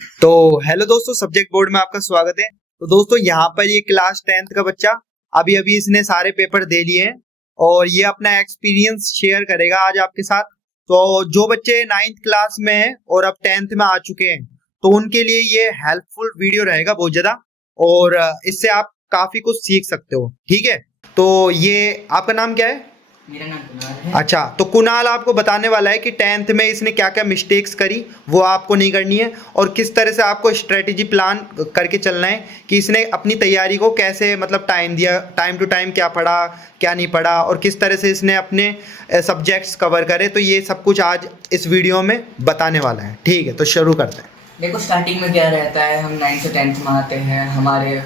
तो हेलो दोस्तों, subject board में आपका स्वागत है। तो दोस्तों यहाँ पर ये क्लास 10th का बच्चा अभी अभी इसने सारे पेपर दे लिए हैं और ये अपना एक्सपीरियंस शेयर करेगा आज आपके साथ। तो जो बच्चे 9th क्लास में हैं और अब 10th में आ चुके हैं तो उनके लिए ये हेल्पफुल वीडियो रहेगा बहुत ज्यादा, और इससे आप काफी कुछ सीख सकते हो। ठीक है, तो ये आपका नाम क्या है? मेरा नाम कुणाल है। अच्छा, तो कुणाल आपको बताने वाला है कि 10th में इसने क्या क्या मिस्टेक्स करी, वो आपको नहीं करनी है, और किस तरह से आपको स्ट्रेटेजी प्लान करके चलना है कि इसने अपनी तैयारी को कैसे मतलब टाइम दिया, टाइम टू टाइम क्या पढ़ा क्या नहीं पढ़ा, और किस तरह से इसने अपने सब्जेक्ट्स कवर करे। तो ये सब कुछ आज इस वीडियो में बताने वाला है। ठीक है, तो शुरू करते हैं। देखो स्टार्टिंग में क्या रहता है, हम 9th से 10th में आते हैं, हमारे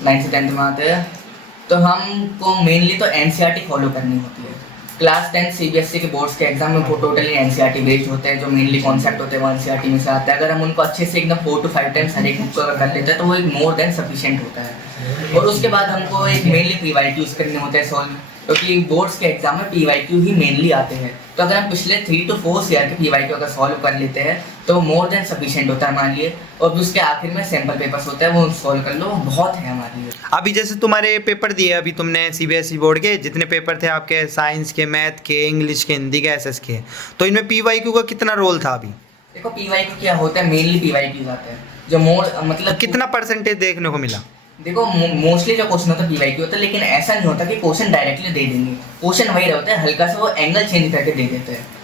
9th से 10th में आते हैं तो हमको मेनली तो एनसीईआरटी फॉलो करनी होती है। क्लास 10 सीबीएसई के बोर्ड्स के एग्जाम में वो टोटली एनसीईआरटी बेस्ड होते हैं। जो मेनली कॉन्सेप्ट होते हैं वो एनसीईआरटी में से आते हैं। अगर हम उनको अच्छे से एकदम 4 to 5 टाइम्स हर एक बुक कवर कर लेते हैं तो वो एक मोर देन सफिशिएंट होता है। और उसके बाद हमको एक मेनली पीवाईक्यूज करने होते हैं सॉल्व, क्योंकि बोर्ड्स के एग्जाम में पीवाईक्यू ही मेनली आते हैं। तो अगर हम पिछले 3 to 4 ईयर के पीवाईक्यू अगर सॉल्व कर लेते हैं तो मोर देन सफिशिएंट होता है हमारे लिए। और उसके आखिर में सैम्पल पेपर्स होते हैं, वो सॉल्व कर लो, बहुत है हमारे लिए। अभी जैसे तुम्हारे पेपर दिए, अभी तुमने सीबीएसई बोर्ड के जितने पेपर थे आपके, साइंस के, मैथ के, इंग्लिश के, हिंदी के, एसएस के, तो इनमें पीवाईक्यू का कितना रोल था अभी? देखो पीवाईक्यू क्या होता है, मेनली पीवाईक्यूज आते हैं जो मोर मतलब कितना परसेंटेज देखने को मिला? देखो मोस्टली जो क्वेश्चन होता है पीवाईक्यू होता है, लेकिन ऐसा नहीं होता कि क्वेश्चन डायरेक्टली दे देंगे। क्वेश्चन वही रहता है, हल्का सा वो एंगल चेंज करके दे देते हैं।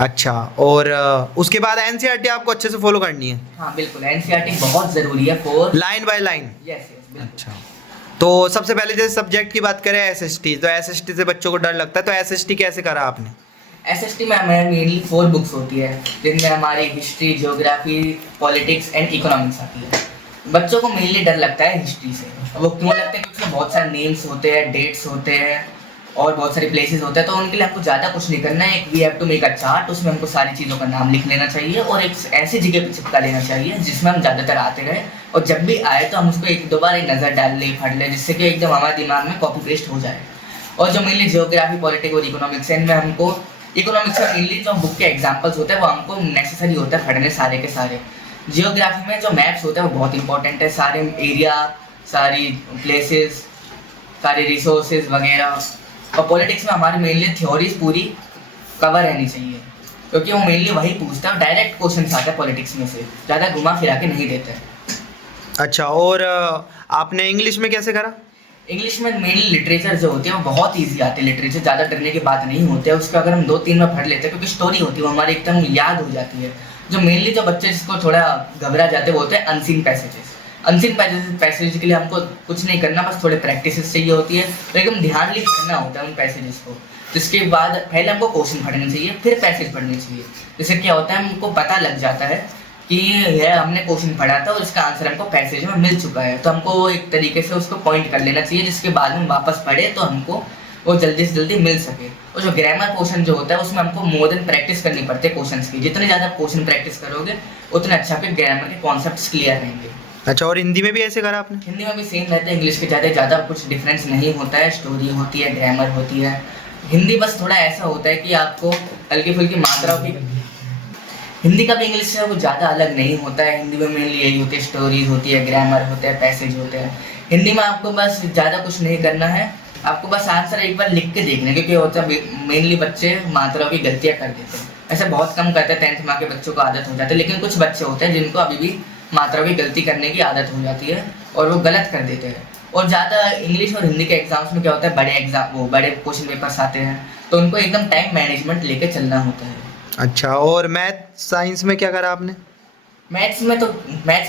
अच्छा, और उसके बाद एनसीईआरटी आपको अच्छे से फॉलो करनी है? हाँ बिल्कुल, एनसीईआरटी बहुत जरूरी है for line by line. Yes yes बिल्कुल। अच्छा, तो सबसे पहले जैसे सब्जेक्ट की बात करें एसएसटी, तो एसएसटी से बच्चों को डर लगता है, तो एसएसटी कैसे करा आपने? एसएसटी में हमारे मेनली 4 बुक्स होती है, जिनमें हमारी history, geography, politics and economics आती है। बच्चों को मेनली डर लगता है हिस्ट्री से। वो क्यों लगता है? क्योंकि उसमें बहुत सारे नेम्स होते हैं, डेट्स होते हैं और बहुत सारे प्लेसेस होते हैं। तो उनके लिए हमको ज़्यादा कुछ नहीं करना है। एक we have to make a chart, उसमें हमको सारी चीज़ों का नाम लिख लेना चाहिए और एक ऐसी जगह पे चिपका लेना चाहिए जिसमें हम ज़्यादातर आते रहे, और जब भी आए तो हम उसको एक दो बार एक नज़र डाल ले, पढ़ ले, जिससे कि एकदम हमारे दिमाग में कॉपी पेस्ट हो जाए। और जो मेनली ज्योग्राफी, पॉलिटिक्स और इकोनॉमिक्स है, इनमें हमको इकोनॉमिक्स में मेनली जो बुक के एग्जाम्पल्स होते हैं वो हमको नेसेसरी होता है पढ़ने सारे के सारे। जियोग्राफी में जो मैप्स होते हैं वो बहुत इंपॉर्टेंट है, सारे एरिया, सारी प्लेसेस, सारे रिसोर्सेज वगैरह। और पॉलिटिक्स में हमारी मेनली थ्योरीज पूरी कवर रहनी चाहिए, क्योंकि वो मेनली वही पूछता है, डायरेक्ट क्वेश्चन आते हैं पॉलिटिक्स में से, ज़्यादा घुमा फिरा के नहीं देते। अच्छा, और आपने इंग्लिश में कैसे करा? इंग्लिश में मेनली लिटरेचर जो होती है वो बहुत ईजी आती है। लिटरेचर ज़्यादा डरने की बात नहीं होती है, उसका अगर हम 2-3 बार पढ़ लेते हैं, क्योंकि स्टोरी होती है वो हमारी एकदम याद हो जाती है। जो मेनली जो बच्चे जिसको थोड़ा घबरा जाते हैं वो होते हैं अनसीन पैसेजेस। अनसीन पैसेज के लिए हमको कुछ नहीं करना, बस थोड़े प्रैक्टिस चाहिए होती है, तो एकदम ध्यान से पढ़ना होता है उन पैसेजेस को। जिसके बाद पहले हमको क्वेश्चन पढ़ने चाहिए, फिर पैसेज पढ़ने चाहिए। जिससे क्या होता है, हमको पता लग जाता है कि यह हमने क्वेश्चन पढ़ा था और इसका आंसर हमको पैसेज में मिल चुका है, तो हमको एक तरीके से उसको पॉइंट कर लेना चाहिए, जिसके बाद हम वापस पढ़े तो हमको वो जल्दी से जल्दी मिल सके। और जो ग्रामर पोर्शन जो होता है उसमें हमको मोर देन प्रैक्टिस करनी पड़ती है क्वेश्चंस की। जितने ज़्यादा क्वेश्चन प्रैक्टिस करोगे उतने अच्छा आपके ग्रामर के कॉन्सेप्ट्स क्लियर रहेंगे। अच्छा, और हिंदी में भी ऐसे करा आपने? हिंदी में भी सेम रहता है, इंग्लिश के ज़्यादा कुछ डिफरेंस नहीं होता है। स्टोरी होती है, ग्रामर होती है। हिंदी बस थोड़ा ऐसा होता है कि आपको हल्की फुल्की मात्राओं की, हिंदी का भी इंग्लिश से वो ज़्यादा अलग नहीं होता है। हिंदी में मेनली यही होती है, स्टोरीज होती है, ग्रामर होते हैं, पैसेज होते हैं। हिंदी में आपको बस ज़्यादा कुछ नहीं करना है, आपको बस आंसर एक बार लिख के देखना है, क्योंकि होता है मेनली बच्चे मात्राओं की गलतियाँ कर देते हैं। ऐसे बहुत कम करते हैं, 10th में के बच्चों को आदत हो जाती है, लेकिन कुछ बच्चे होते हैं जिनको अभी भी मात्राओं की गलती करने की आदत हो जाती है और वो गलत कर देते हैं। और ज़्यादा इंग्लिश और हिंदी के एग्जाम्स में क्या होता है, बड़े क्वेश्चन पेपर्स आते हैं, तो उनको एकदम टाइम मैनेजमेंट लेके चलना होता है। अच्छा, और मैथ साइंस में क्या करा आपने? मैथ्स में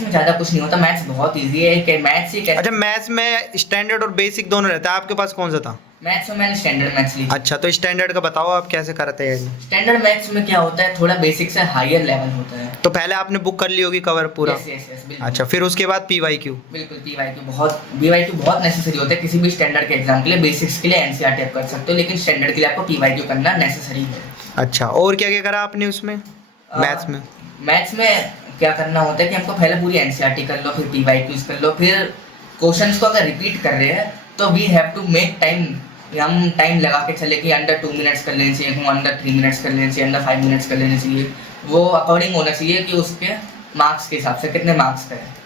ज़्यादा कुछ नहीं होता, मैथ्स बहुत इजी है कि मैथ्स ही अच्छा, मैथ्स में स्टैंडर्ड और बेसिक दोनों रहता है, आपके पास कौन सा था? मैथ्स में मैंने स्टैंडर्ड मैथ्स ली। अच्छा, तो स्टैंडर्ड का बताओ आप कैसे कराते हैं? स्टैंडर्ड मैथ्स में क्या होता है, थोड़ा बेसिक से हायर लेवल होता है। तो पहले आपने बुक कर ली होगी कवर पूरा? यस यस यस बिल्कुल। अच्छा, फिर उसके बाद पीवाईक्यू? बिल्कुल, पीवाईक्यू बहुत नेसेसरी होता है किसी भी स्टैंडर्ड के एग्जाम के लिए। बेसिक्स के लिए एनसीईआरटी आप कर सकते हो, लेकिन स्टैंडर्ड के लिए आपको पीवाईक्यू करना नेसेसरी है। अच्छा, और क्या क्या करा आपने उसमें मैथ्स में? मैथ्स में क्या करना होता है कि हमको पहले पूरी एनसीईआरटी कर लो, फिर पीवाईक्यूज कर लो, फिर क्वेश्चंस को अगर रिपीट कर रहे हैं तो we have to make time. हम टाइम लगा के चले कि अंडर 2 मिनट्स कर लेना चाहिए, अंडर 3 मिनट्स कर लेना चाहिए, अंडर 5 मिनट्स कर लेना चाहिए। वो अकॉर्डिंग होना चाहिए कि उसके मार्क्स के हिसाब से कितने मार्क्स का है।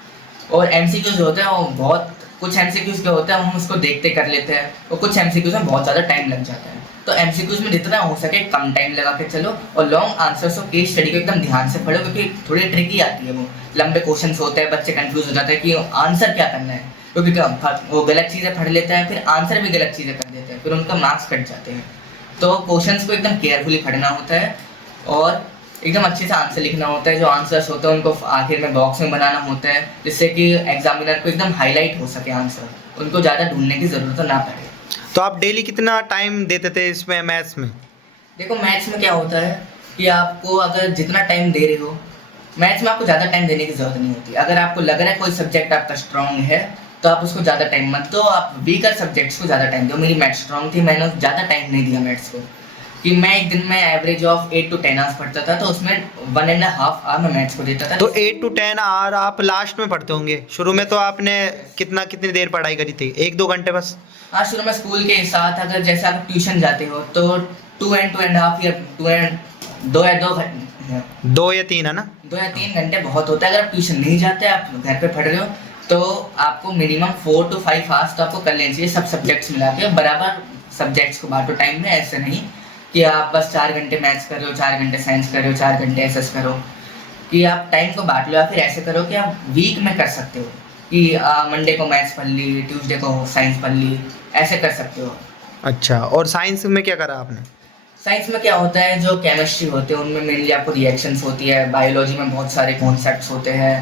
और एमसीक्यूज जो होते हैं वो बहुत, कुछ एमसीक्यूज के होते हैं हम उसको देखते कर लेते हैं, और कुछ एमसीक्यूज में बहुत ज़्यादा टाइम लग जाता है। तो एमसीक्यूज में जितना हो सके कम टाइम लगा के चलो, और लॉन्ग आंसर्स और केस स्टडी को एकदम ध्यान से पढ़ो, क्योंकि थोड़ी ट्रिकी आती है। वो लंबे क्वेश्चंस होते हैं, बच्चे कंफ्यूज हो जाते हैं कि आंसर क्या करना है, क्योंकि वो गलत चीज़ें पढ़ लेते हैं, फिर आंसर भी गलत चीज़ें कर देते हैं, फिर उनका मार्क्स कट जाते हैं। तो क्वेश्चंस को एकदम केयरफुली पढ़ना होता है, और एकदम अच्छे से आंसर लिखना होता है। जो आंसर्स होते हैं उनको आखिर में बॉक्स में बनाना होता है, जिससे कि एग्जामिनर को एकदम हाईलाइट हो सके आंसर, उनको ज़्यादा ढूंढने की ज़रूरत ना पड़े। तो आप डेली कितना टाइम देते थे इसमें मैथ्स में? देखो मैथ्स में क्या होता है कि आपको अगर जितना टाइम दे रहे हो, मैथ्स में आपको ज़्यादा टाइम देने की ज़रूरत नहीं होती। अगर आपको लग रहा है कोई सब्जेक्ट आपका स्ट्रॉन्ग है तो आप उसको ज़्यादा टाइम मत दो, आप वीकर सब्जेक्ट्स को ज़्यादा टाइम दो। मेरी मैथ्स स्ट्रॉन्ग थी, मैंने ज़्यादा टाइम नहीं दिया मैथ्स को, कि मैं एक दिन में एवरेज ऑफ 8 to 10 आवर्स पढ़ता था, तो उसमें 1.5 आवर मैं मैथ्स को देता था। तो 8 to 10 आवर आप लास्ट में पढ़ते होंगे, शुरू में तो आपने कितनी देर पढ़ाई करी थी? 1-2 घंटे बस? हाँ, शुरू में स्कूल के साथ अगर जैसे आप ट्यूशन जाते हो तो 2.5 या 2 या 2 घंटे, 2 या 3 है ना? 2 या 3 घंटे बहुत होता है। अगर आप ट्यूशन नहीं जाते, आप घर पे पढ़ रहे हो, तो आपको मिनिमम 4 to 5 आवर्स तो आपको कर लेना चाहिए सब सब्जेक्ट्स मिला के। बराबर सब्जेक्ट्स को बांटो टाइम में, ऐसे नहीं कि आप बस 4 घंटे मैथ्स कर रहे हो, 4 घंटे साइंस कर रहे हो, 4 घंटे एसएस करो, कि आप टाइम को बांट लो। या फिर ऐसे करो कि आप वीक में कर सकते हो, कि मंडे को मैथ्स पढ़ ली, ट्यूसडे को साइंस पढ़ ली, ऐसे कर सकते हो। अच्छा, और साइंस में क्या करा आपने? साइंस में क्या होता है, जो केमिस्ट्री होते हैं उनमें मेनली आपको रिएक्शंस होती है, बायोलॉजी में बहुत सारे कॉन्सेप्ट्स होते हैं,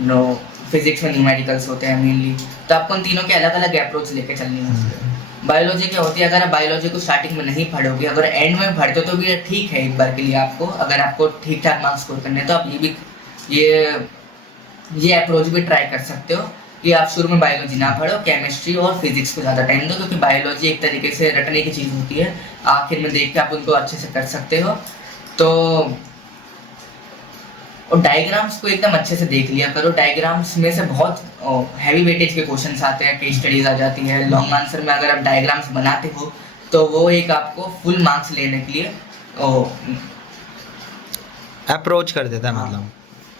नो फिजिक्स में न्यूमेरिकल्स होते हैं मेनली, तो आपको उन तीनों के अलग अलग अप्रोच लेके चलनी होती है। बायोलॉजी क्या होती है, अगर आप बायोलॉजी को स्टार्टिंग में नहीं पढ़ोगे, अगर एंड में पढ़ते हो तो भी ठीक है एक बार के लिए आपको, अगर आपको ठीक ठाक मार्क्स स्कोर करने हैं तो आप ये अप्रोच भी ट्राई कर सकते हो, कि आप शुरू में बायोलॉजी ना पढ़ो, केमिस्ट्री और फिजिक्स को ज़्यादा टाइम दो, क्योंकि बायोलॉजी एक तरीके से रटने की चीज़ होती है, आखिर में देख के आप उनको अच्छे से कर सकते हो। तो और डायग्राम्स को एकदम अच्छे से देख लिया करो, डायग्राम्स में से बहुत हैवी वेटेज के क्वेश्चंस आते हैं, केस स्टडीज आ जाती है। लॉन्ग आंसर में अगर आप डायग्राम्स बनाते हो तो वो एक आपको फुल मार्क्स लेने के लिए अप्रोच कर देता है, हाँ। मतलब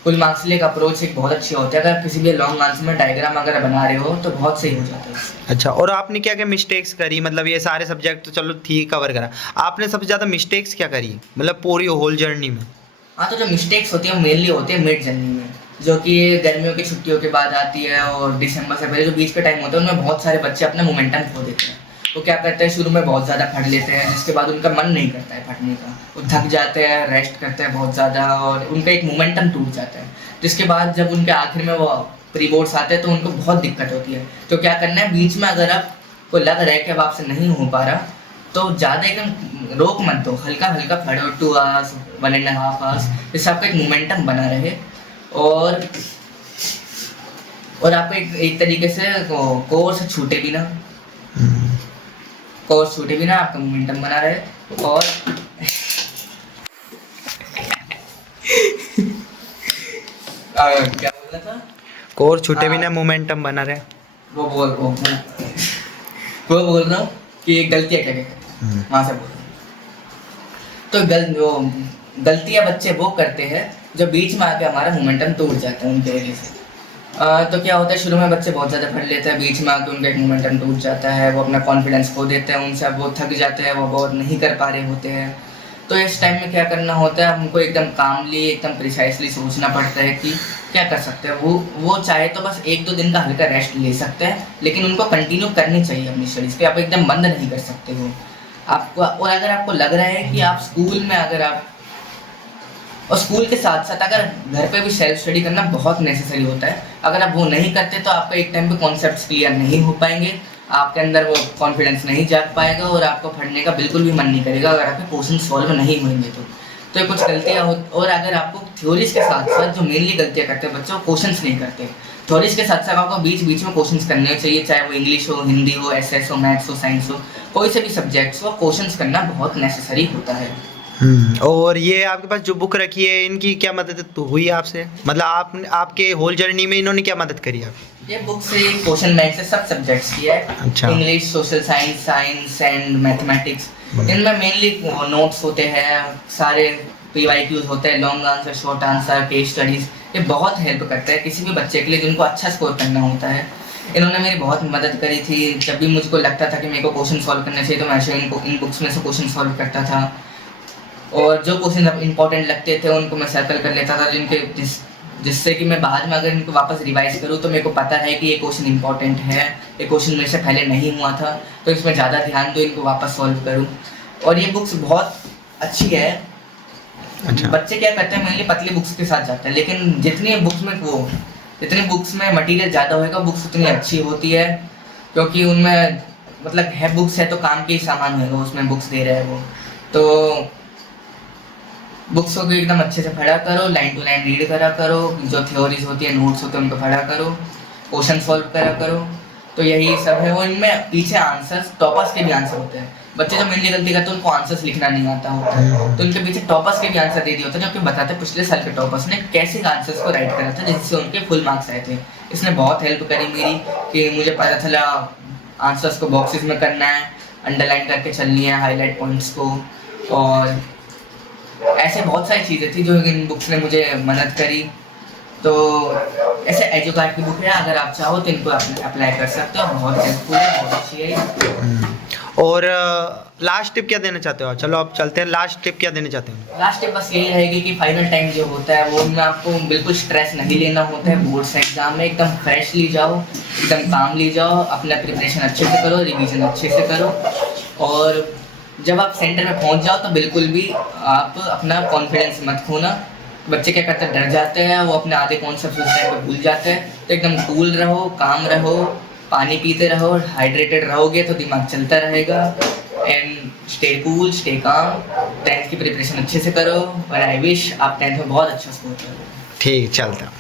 फुल मार्क्स लिए का अप्रोच एक बहुत अच्छी होती है। अगर किसी भी लॉन्ग आंसर में डायग्राम अगर बना रहे हो तो बहुत सही हो जाता है उससे। अच्छा, और आपने क्या क्या मिस्टेक्स करी? मतलब ये सारे सब्जेक्ट तो चलो ठीक कवर करा, आपने सबसे ज़्यादा मिस्टेक्स क्या करी, मतलब पूरी होल जर्नी में? हाँ, तो जो मिस्टेक्स होती है मेनली होती है मिड जर्नी में, जो कि गर्मियों की छुट्टियों के बाद आती है, और दिसंबर से पहले जो बीच के टाइम होता है उनमें बहुत सारे बच्चे अपना मोमेंटम खो देते हैं। वो क्या करते हैं, शुरू में बहुत ज़्यादा पढ़ लेते हैं, जिसके बाद उनका मन नहीं करता है पढ़ने का, वो थक जाते हैं, रेस्ट करते हैं बहुत ज़्यादा, और उनका एक मोमेंटम टूट जाता है। जिसके बाद जब उनके आखिर में वो प्री बोर्ड्स आते हैं तो उनको बहुत दिक्कत होती है। तो क्या करना है, बीच में अगर आपको लग रहा है कि अब आपसे नहीं हो पा रहा, तो ज़्यादा एकदम रोक मत दो, हल्का हल्का पढ़ो, 2 आवर्स 1.5 आवर्स, जिससे आपका एक मोमेंटम बना रहे, और आपको एक तरीके से कोर्स छूटे भी ना, आपका मोमेंटम बना रहे। और क्या बोल रहा था, कोर्स छूटे भी ना, मोमेंटम बना रहे। वो बोल रहा हूँ कि गलतियाँ क्या क्या वहाँ से बोल रहा हूँ। तो गलतियाँ बच्चे वो करते हैं जो बीच में आके हमारा मोमेंटम टूट जाता है उनकी वजह से। तो क्या होता है, शुरू में बच्चे बहुत ज़्यादा पढ़ लेते हैं, बीच में आके उनका एक मोमेंटम टूट जाता है, वो अपना कॉन्फिडेंस खो देते हैं, उनसे अब वो थक जाते हैं, वो बहुत नहीं कर पा रहे होते हैं। तो इस टाइम में क्या करना होता है, हमको एकदम कामली, एकदम प्रिसाइसली सोचना पड़ता है कि क्या कर सकते हैं। वो चाहे तो बस 1-2 दिन का हल्का रेस्ट ले सकते हैं, लेकिन उनको कंटिन्यू करनी चाहिए अपनी स्टडीज़ पे, आप एकदम बंद नहीं कर सकते हो आपको। और अगर आपको लग रहा है कि आप स्कूल में और स्कूल के साथ साथ अगर घर पे भी सेल्फ स्टडी करना बहुत नेसेसरी होता है, अगर आप वो नहीं करते तो आपका एक टाइम पे कॉन्सेप्ट्स क्लियर नहीं हो पाएंगे, आपके अंदर वो कॉन्फिडेंस नहीं जाग पाएगा, और आपको पढ़ने का बिल्कुल भी मन नहीं करेगा अगर आपके क्वेश्चन सॉल्व नहीं होंगे तो ये कुछ गलतियाँ हो। और अगर आपको थ्योरीज के साथ साथ जो मेनली गलतियाँ करते हैं बच्चे, वो क्वेश्चंस नहीं करते। थ्योरीज के साथ साथ आपको बीच बीच में क्वेश्चंस करने चाहिए, चाहे वो इंग्लिश हो, हिंदी हो, एसएस हो, मैथ्स हो, साइंस हो, कोई से भी सब्जेक्ट्स हो, क्वेश्चंस करना बहुत नेसेसरी होता है। और ये आपके पास जो बुक रखी है, इनकी क्या मदद हुई आपसे? मतलब आपके होल जर्नी में इन्होंने क्या मदद करी आप? ये बुक से क्वेश्चन बैंक से सब सब्जेक्ट्स की है। अच्छा। English, social science and mathematics, इनमें मेनली नोट्स होते हैं सारे PYQs होते हैं, long answer, short answer, case studies, ये बहुत हेल्प करता है किसी भी बच्चे के लिए जिनको अच्छा स्कोर करना होता है। इन्होंने मेरी बहुत मदद करी थी। जब भी मुझको लगता था कि मेरे को क्वेश्चन सॉल्व करना चाहिए तो मैं ऐसे इन बुक्स में से क्वेश्चन सॉल्व करता था, और जो क्वेश्चन अब इंपॉर्टेंट लगते थे उनको मैं सर्कल कर लेता था, जिससे कि मैं बाद में अगर इनको वापस रिवाइज करूँ तो मेरे को पता है कि ये क्वेश्चन इंपॉर्टेंट है, ये क्वेश्चन मेरे से पहले नहीं हुआ था, तो इसमें ज़्यादा ध्यान दो, इनको वापस सॉल्व करूँ। और ये बुक्स बहुत अच्छी है। अच्छा। बच्चे क्या करते हैं, मेनली पतली बुक्स के साथ जाते हैं, लेकिन जितनी बुक्स में मटेरियल ज़्यादा होएगा बुक्स उतनी अच्छी होती है, क्योंकि उनमें मतलब है बुक्स है तो काम के ही सामान होएगा, उसमें बुक्स दे रहे हैं वो। तो बुक्स को एकदम अच्छे से पढ़ा करो, लाइन टू लाइन रीड करा करो, जो थ्योरीज होती है, नोट्स होते हैं, उनको पढ़ा करो, क्वेश्चन सॉल्व करा करो। तो यही सब है। और इनमें पीछे आंसर्स, टॉपर्स के भी आंसर होते हैं। बच्चे जो मेनली गलती करते हैं उनको आंसर्स लिखना नहीं आता होता है, तो इनके पीछे टॉपर्स के भी आंसर दे दिए होते हैं, जो कि बताते हैं पिछले साल के टॉपर्स ने कैसे आंसर्स को राइट करा था जिससे उनके फुल मार्क्स आए थे। इसने बहुत हेल्प करी मेरी कि मुझे पता चला आंसर्स को बॉक्सेस में करना है, अंडरलाइन करके चलनी है हाईलाइट पॉइंट्स को, और ऐसे बहुत सारी चीज़ें थी जो इन बुक्स ने मुझे मदद करी। तो ऐसे एजुकार्ड की बुक है, अगर आप चाहो तो इनको अप्लाई कर सकते हो, बहुत हेल्पफुल है, बहुत अच्छी है। और लास्ट टिप क्या देना चाहते हो? चलो अब चलते हैं, लास्ट टिप क्या देना चाहते हो? लास्ट टिप बस यही रहेगी कि फाइनल टाइम जो होता है वो में आपको बिल्कुल स्ट्रेस नहीं लेना होता है। बोर्ड्स एग्जाम में एकदम फ्रेशली जाओ, एकदम कामली जाओ, अपना प्रिपरेशन अच्छे से करो, रिवीजन अच्छे से करो, और जब आप सेंटर में पहुंच जाओ तो बिल्कुल भी आप अपना कॉन्फिडेंस मत खोना। बच्चे क्या करते हैं, डर जाते हैं, वो अपने आधे कॉन्सेप्ट उस टाइम पे भूल जाते हैं। तो एकदम कूल रहो, काम रहो, पानी पीते रहो, हाइड्रेटेड रहोगे तो दिमाग चलता रहेगा। And stay cool, stay calm, 10th की प्रिपरेशन अच्छे से करो, और आई विश आप 10th में बहुत अच्छा स्कोर करो। ठीक, चलता।